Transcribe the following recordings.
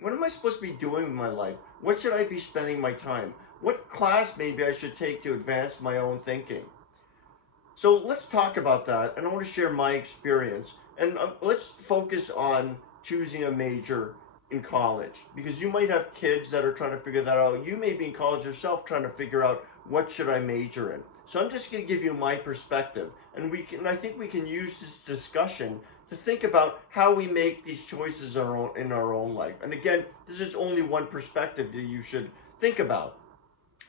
What am I supposed to be doing with my life? What should I be spending my time? What class maybe I should take to advance my own thinking? So let's talk about that, and I want to share my experience. And let's focus on choosing a major in college, because you might have kids that are trying to figure that out. You may be in college yourself trying to figure out what should I major in. So I'm just going to give you my perspective, and I think we can use this discussion to think about how we make these choices in our own life. And again, this is only one perspective that you should think about.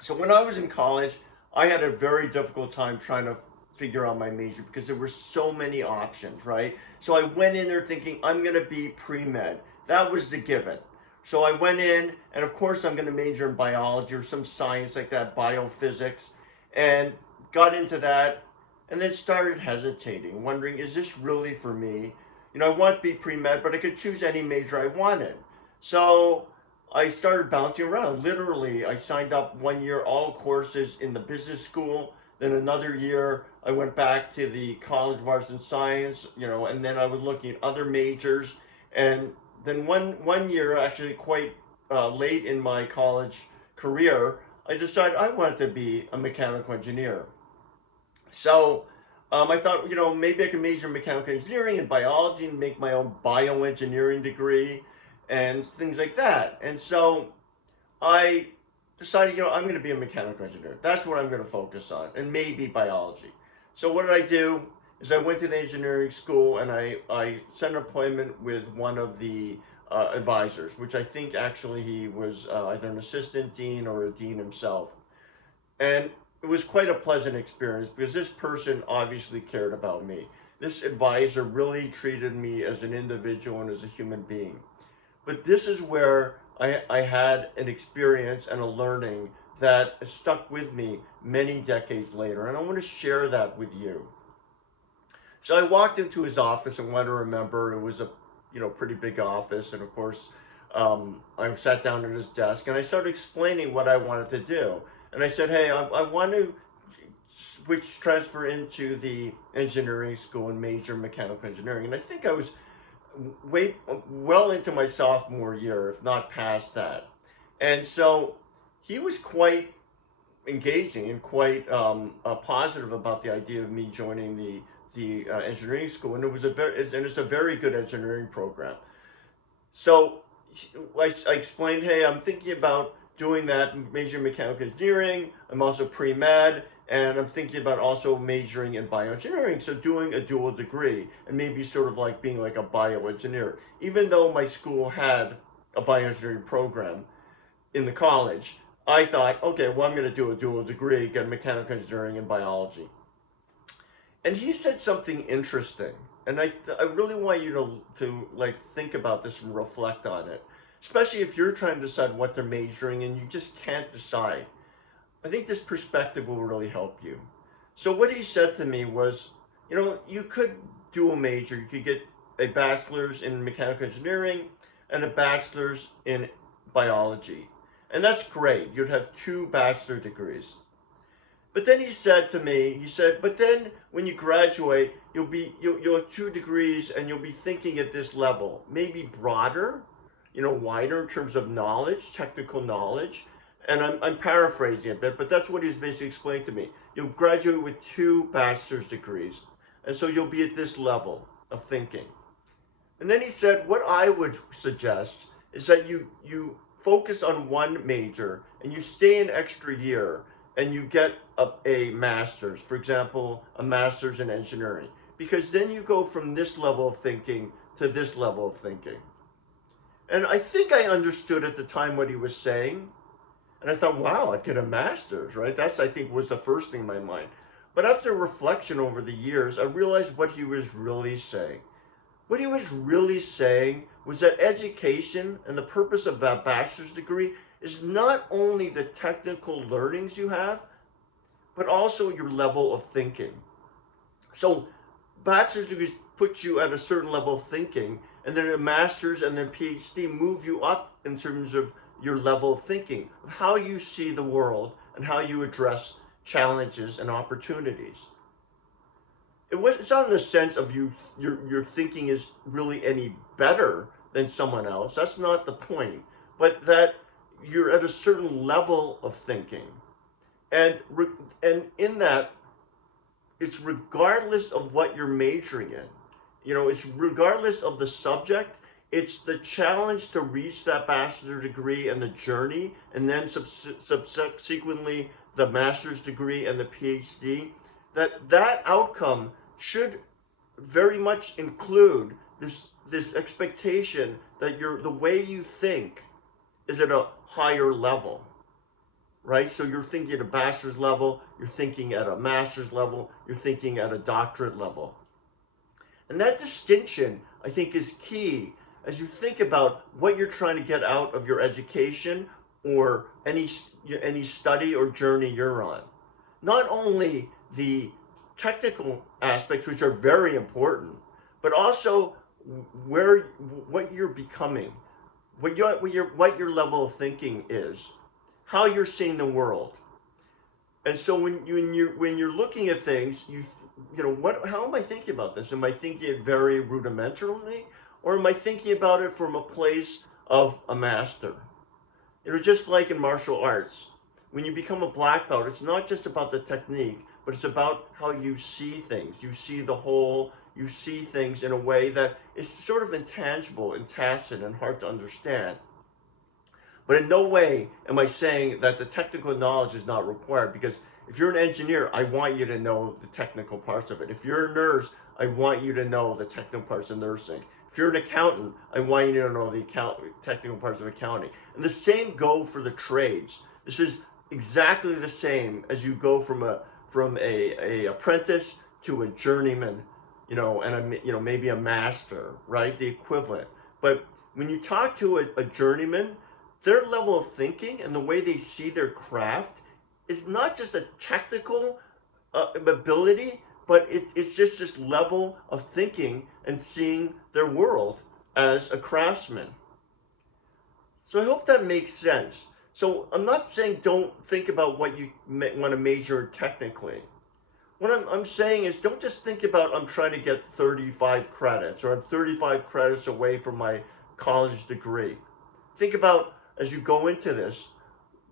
So when I was in college, I had a very difficult time trying to figure out my major because there were so many options, right? So I went in there thinking I'm going to be pre-med. That was the given. So I went in, and of course I'm going to major in biology or some science like that, biophysics, and got into that, and then started hesitating, wondering, is this really for me? I want to be pre-med, but I could choose any major I wanted. So I started bouncing around. Literally, I signed up 1 year, all courses in the business school. Then another year, I went back to the College of Arts and Science, and then I was looking at other majors. And then one year, actually quite late in my college career, I decided I wanted to be a mechanical engineer. So I thought, maybe I can major in mechanical engineering and biology and make my own bioengineering degree and things like that. And so I decided, I'm going to be a mechanical engineer. That's what I'm going to focus on, and maybe biology. So what did I do? Is I went to the engineering school and I set an appointment with one of the advisors, which I think actually he was either an assistant dean or a dean himself. And it was quite a pleasant experience because this person obviously cared about me. This advisor really treated me as an individual and as a human being. But this is where I had an experience and a learning that stuck with me many decades later. And I want to share that with you. So I walked into his office, and want to remember it was a pretty big office, and of course I sat down at his desk and I started explaining what I wanted to do. And I said, hey, I want to transfer into the engineering school and major in mechanical engineering. And I think I was way well into my sophomore year, if not past that. And so he was quite engaging and quite positive about the idea of me joining the engineering school, and it's a very good engineering program. So I explained, hey, I'm thinking about doing that major in mechanical engineering. I'm also pre-med, and I'm thinking about also majoring in bioengineering, so doing a dual degree and maybe sort of like being like a bioengineer. Even though my school had a bioengineering program in the college, I thought, okay, well, I'm going to do a dual degree, get mechanical engineering and biology. And he said something interesting, and I really want you to like think about this and reflect on it, especially if you're trying to decide what they're majoring and you just can't decide. I think this perspective will really help you. So what he said to me was, you could do a major. You could get a bachelor's in mechanical engineering and a bachelor's in biology, and that's great. You'd have two bachelor degrees. But then he said to me, but then when you graduate, you'll have 2 degrees and you'll be thinking at this level, maybe broader, wider in terms of knowledge, technical knowledge. And I'm paraphrasing a bit, but that's what he's basically explained to me. You'll graduate with 2 bachelor's degrees, and so you'll be at this level of thinking. And then he said, what I would suggest is that you focus on one major and you stay an extra year and you get a master's, for example, a master's in engineering, because then you go from this level of thinking to this level of thinking. And I think I understood at the time what he was saying, and I thought, wow, I get a master's, right? That's, I think, was the first thing in my mind. But after reflection over the years, I realized what he was really saying. What he was really saying was that education and the purpose of that bachelor's degree is not only the technical learnings you have, but also your level of thinking. So bachelor's degrees put you at a certain level of thinking, and then a master's and then PhD move you up in terms of your level of thinking, of how you see the world and how you address challenges and opportunities. It's not in the sense of your thinking is really any better than someone else. That's not the point. But that you're at a certain level of thinking. And, and in that, it's regardless of what you're majoring in. It's regardless of the subject. It's the challenge to reach that bachelor's degree and the journey, and then subsequently the master's degree and the PhD. That outcome should very much include this expectation that the way you think is at a higher level, right? So you're thinking at a bachelor's level, you're thinking at a master's level, you're thinking at a doctorate level. And that distinction, I think, is key as you think about what you're trying to get out of your education or any study or journey you're on. Not only the technical aspects, which are very important, but also what you're becoming, what your level of thinking is, how you're seeing the world. And so when you're looking at things, how am I thinking about this? Am I thinking it very rudimentarily, or am I thinking about it from a place of a master? Just like in martial arts, when you become a black belt, it's not just about the technique, but it's about how you see things. You see the whole, you see things in a way that is sort of intangible and tacit and hard to understand. But in no way am I saying that the technical knowledge is not required, because if you're an engineer, I want you to know the technical parts of it. If you're a nurse, I want you to know the technical parts of nursing. If you're an accountant, I want you to know the technical parts of accounting. And the same go for the trades. This is exactly the same as you go from a apprentice to a journeyman, and maybe a master, right? The equivalent. But when you talk to a journeyman, their level of thinking and the way they see their craft is not just a technical ability, but it's just this level of thinking and seeing their world as a craftsman. So I hope that makes sense. So I'm not saying don't think about what you want to major technically. What I'm saying is don't just think about I'm trying to get 35 credits or I'm 35 credits away from my college degree. Think about, as you go into this,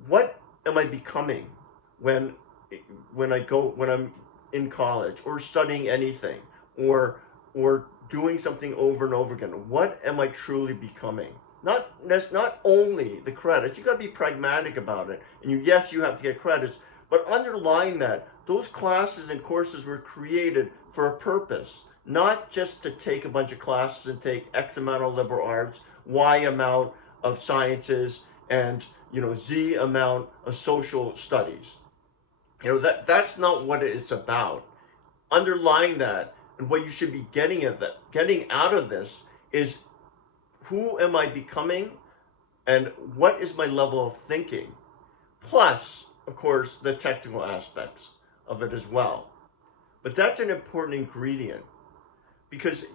what am I becoming when I'm in college or studying anything or doing something over and over again? What am I truly becoming? That's not only the credits. You got to be pragmatic about it. And yes, you have to get credits, but underlying that, those classes and courses were created for a purpose, not just to take a bunch of classes and take X amount of liberal arts, Y amount of sciences, and Z amount of social studies. That's not what it's about. Underlying that, and what you should be getting out of this is, who am I becoming, and what is my level of thinking? Plus, of course, the technical aspects of it as well. But that's an important ingredient, because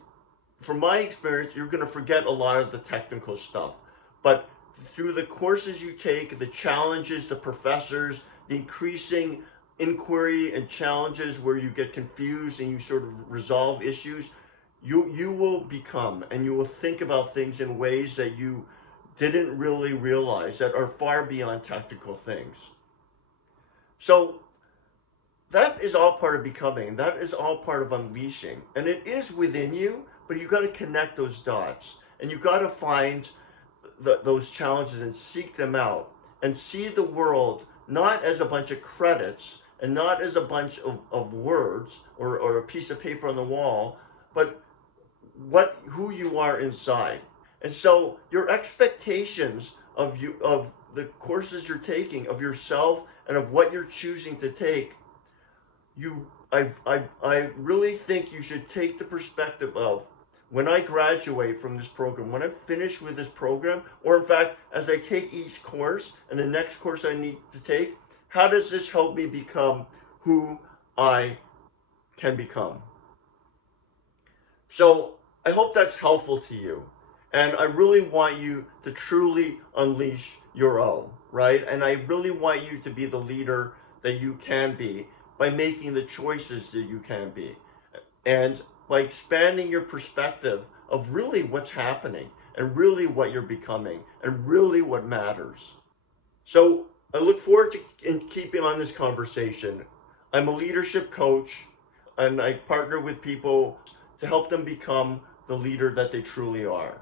from my experience, you're going to forget a lot of the technical stuff. But through the courses you take, the challenges, the professors, the increasing inquiry and challenges where you get confused and you sort of resolve issues, you will become, and you will think about things in ways that you didn't really realize, that are far beyond technical things. So that is all part of becoming. That is all part of unleashing. And it is within you, but you've got to connect those dots. And you've got to find those challenges and seek them out. And see the world not as a bunch of credits and not as a bunch of words or a piece of paper on the wall, but who you are inside. And so your expectations of the courses you're taking, of yourself, and of what you're choosing to take, I really think you should take the perspective of, when I graduate from this program, when I'm finished with this program, or in fact, as I take each course and the next course I need to take, how does this help me become who I can become? So I hope that's helpful to you. And I really want you to truly unleash your own, right? And I really want you to be the leader that you can be by making the choices that you can be. And by expanding your perspective of really what's happening and really what you're becoming and really what matters. So I look forward to keeping on this conversation. I'm a leadership coach and I partner with people to help them become the leader that they truly are.